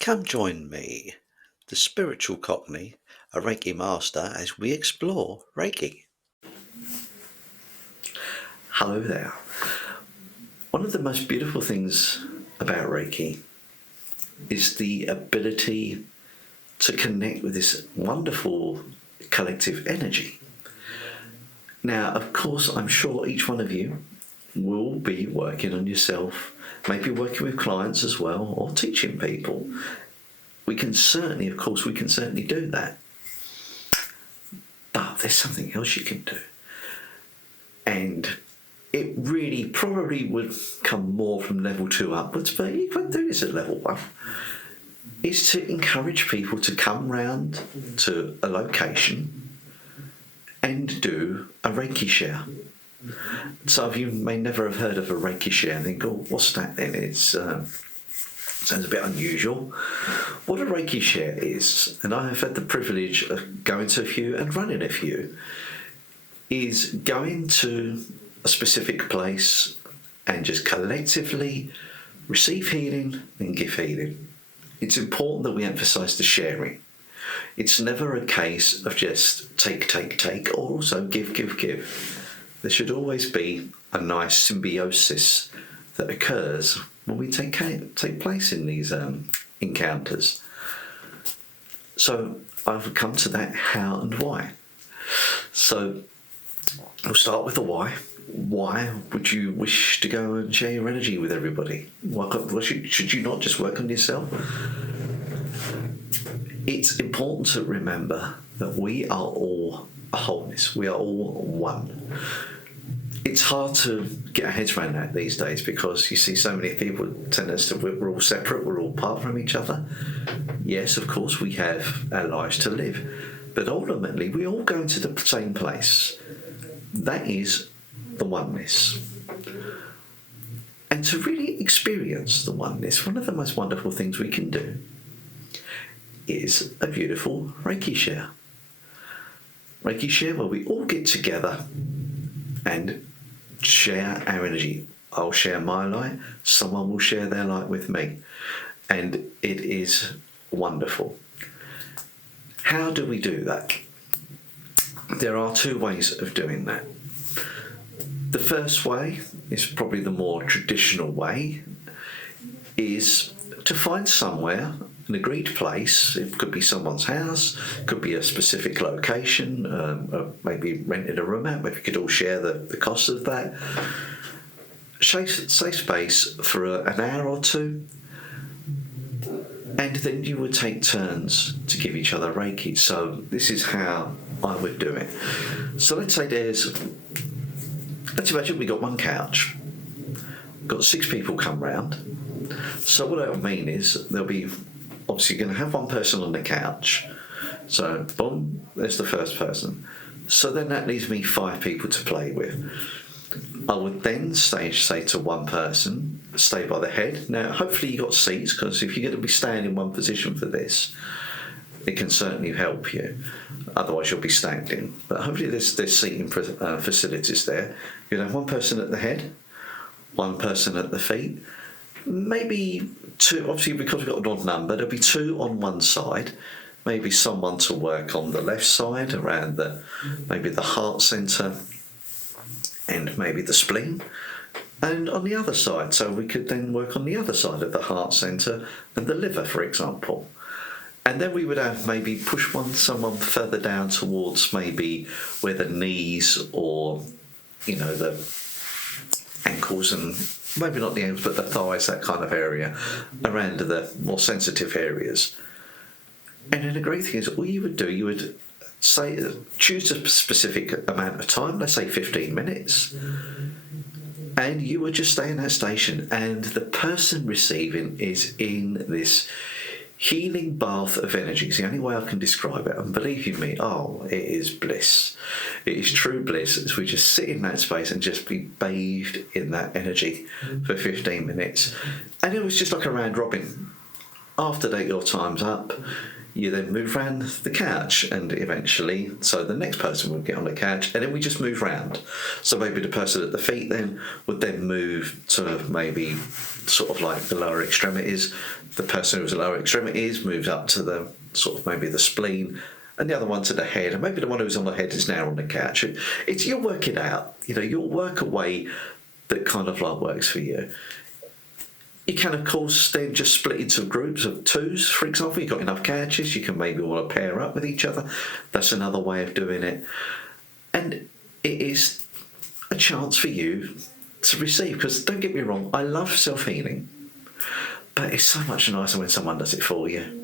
Come join me, the spiritual Cockney, a Reiki master, as we explore Reiki. Hello there. One of the most beautiful things about Reiki is the ability to connect with this wonderful collective energy. Now, of course, I'm sure each one of you will be working on yourself, maybe working with clients as well, or teaching people. We can certainly do that. But there's something else you can do. And it really probably would come more from level 2 upwards, but you can do this at level 1. Is to encourage people to come round to a location and do a Reiki share. Some of you may never have heard of a Reiki share and think, oh, what's that then? It sounds a bit unusual. What a Reiki share is, and I have had the privilege of going to a few and running a few, is going to a specific place and just collectively receive healing and give healing. It's important that we emphasise the sharing. It's never a case of just take, or also give. There should always be a nice symbiosis that occurs when we take place in these encounters. So I've come to that how and why. So we'll start with the why. Why would you wish to go and share your energy with everybody? Should you not just work on yourself? It's important to remember that we are all a wholeness. We are all one. It's hard to get our heads around that these days because you see so many people tell us that we're all separate, we're all apart from each other. Yes, of course, we have our lives to live, but ultimately we all go to the same place. That is the oneness. And to really experience the oneness, one of the most wonderful things we can do is a beautiful Reiki share. Reiki share where we all get together and share our energy. I'll share my light, someone will share their light with me, and it is wonderful. How do we do that? There are 2 ways of doing that. The first way is probably the more traditional way, is to find somewhere, an agreed place. It could be someone's house, could be a specific location, maybe renting a room out, maybe you could all share the cost of that. Safe space for an hour or 2, and then you would take turns to give each other Reiki. So this is how I would do it. So let's imagine we got one couch, got 6 people come round. So what that would mean is there'll be obviously going to have one person on the couch. So boom, there's the first person. So then that leaves me 5 people to play with. I would then say to one person, stay by the head. Now hopefully you got seats, because if you're going to be staying in one position for this, it can certainly help you. Otherwise you'll be standing. But hopefully there's seating facilities there. You'll have one person at the head, one person at the feet, maybe 2, obviously because we've got an odd number, there'll be 2 on one side, maybe someone to work on the left side around maybe the heart centre and maybe the spleen, and on the other side, so we could then work on the other side of the heart centre and the liver, for example. And then we would have maybe push someone further down towards maybe where the knees or, the ankles, and maybe not the ankles, but the thighs, that kind of area, around the more sensitive areas. And then the great thing is, all you would do, you would choose a specific amount of time, let's say 15 minutes, and you would just stay in that station, and the person receiving is in this healing bath of energy. It's the only way I can describe it, and believe you me, it is bliss. It is true bliss as we just sit in that space and just be bathed in that energy for 15 minutes. And it was just like a round robin. After that, your time's up, You then move around the couch, and eventually, so the next person will get on the couch, and then we just move round. So maybe the person at the feet then would then move to maybe sort of like the lower extremities. The person who's the lower extremities moves up to the sort of maybe the spleen, and the other one to the head, and maybe the one who's on the head is now on the couch. It's you'll work it out. You'll work a way that kind of like works for you. You can, of course, then just split into groups of twos, for example. You've got enough couches, you can maybe want to pair up with each other. That's another way of doing it. And it is a chance for you to receive, because don't get me wrong, I love self-healing, but it's so much nicer when someone does it for you.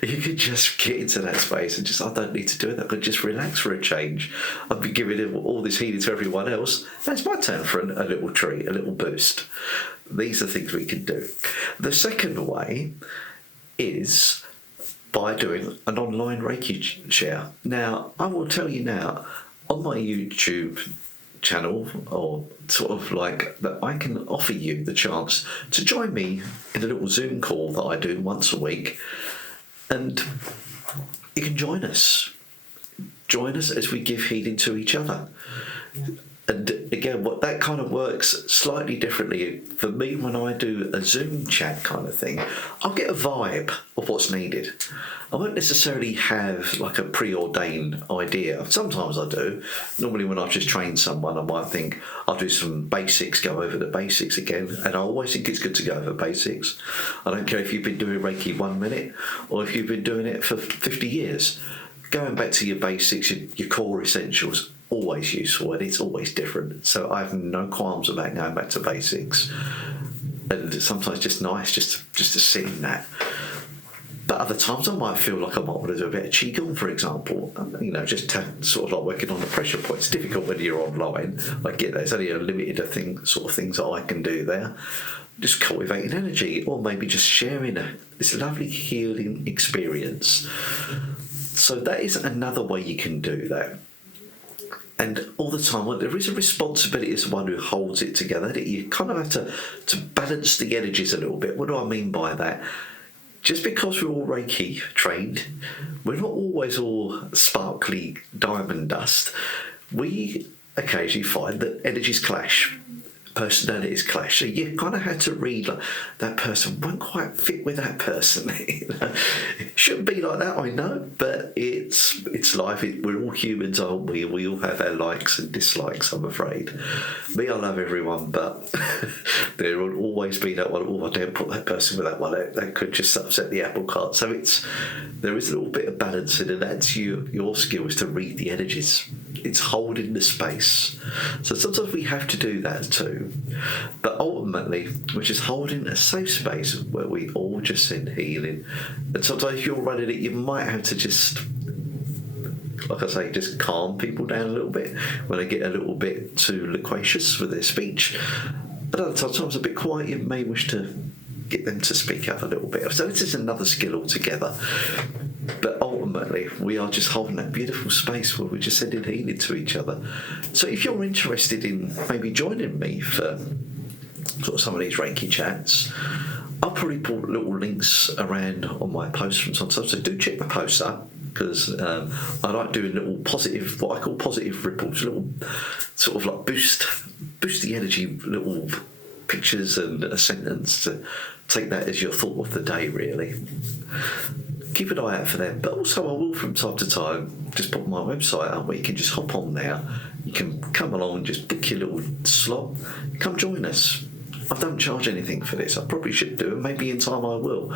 You could just get into that space and just, I don't need to do that, but just relax for a change. I've been giving all this healing to everyone else. Now it's my turn for a little treat, a little boost. These are things we can do. The second way is by doing an online Reiki share. Now, I will tell you now, on my YouTube channel, or sort of like that, I can offer you the chance to join me in a little Zoom call that I do once a week, and you can join us as we give healing to each other. And again, what that kind of works slightly differently for me. When I do a Zoom chat kind of thing, I'll get a vibe of what's needed. I won't necessarily have like a preordained idea. Sometimes I do. Normally when I've just trained someone, I might think I'll do some basics, go over the basics again. And I always think it's good to go over basics. I don't care if you've been doing Reiki 1 minute or if you've been doing it for 50 years. Going back to your basics, your core essentials, always useful, and it's always different. So I have no qualms about going back to basics. And sometimes just nice just to sit in that. But other times I might feel like I might want to do a bit of Qigong, for example. Just to sort of like working on the pressure points. It's difficult when you're online. I get that. There's only a limited sort of things that I can do there. Just cultivating energy, or maybe just sharing this lovely healing experience. So that is another way you can do that. And all the time, there is a responsibility as one who holds it together, that you kind of have to balance the energies a little bit. What do I mean by that? Just because we're all Reiki trained, we're not always all sparkly diamond dust. We occasionally find that energies clash, personalities clash. So you kind of had to read like that person won't quite fit with that person. It shouldn't be like that, I know, but it's life. We're all humans, aren't we? We all have our likes and dislikes, I'm afraid. Me, I love everyone, but there will always be that one. Oh, I don't put that person with that one. That could just upset the apple cart. So there is a little bit of balancing, and that's your skill, is to read the energies. It's holding the space. So sometimes we have to do that too. But ultimately, we're just holding a safe space where we all just send healing. And sometimes if you're running it, you might have to just, like I say, just calm people down a little bit when they get a little bit too loquacious with their speech. But other times a bit quiet, you may wish to get them to speak up a little bit. So this is another skill altogether. But ultimately, we are just holding that beautiful space where we're just sending healing to each other. So if you're interested in maybe joining me for sort of some of these Reiki chats, I'll probably put little links around on my posts from time to time. So do check my posts up, because I like doing little positive, what I call positive ripples, little sort of like boost the energy, little pictures and a sentence to take that as your thought of the day, really. Keep an eye out for them, but also I will from time to time just put my website up where you can just hop on there. You can come along and just book your little slot, come join us. I don't charge anything for this. I probably should do it, maybe in time I will,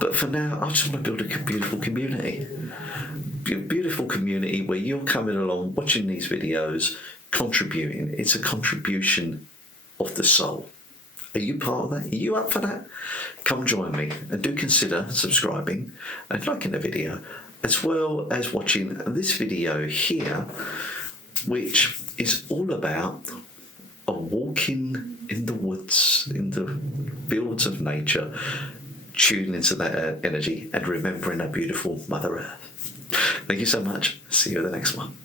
but for now I just want to build a beautiful community. A beautiful community where you're coming along, watching these videos, contributing. It's a contribution of the soul. Are you part of that? Are you up for that? Come join me, and do consider subscribing and liking the video, as well as watching this video here, which is all about a walking in the woods, in the fields of nature, tuning into that energy and remembering that beautiful Mother Earth. Thank you so much. See you in the next one.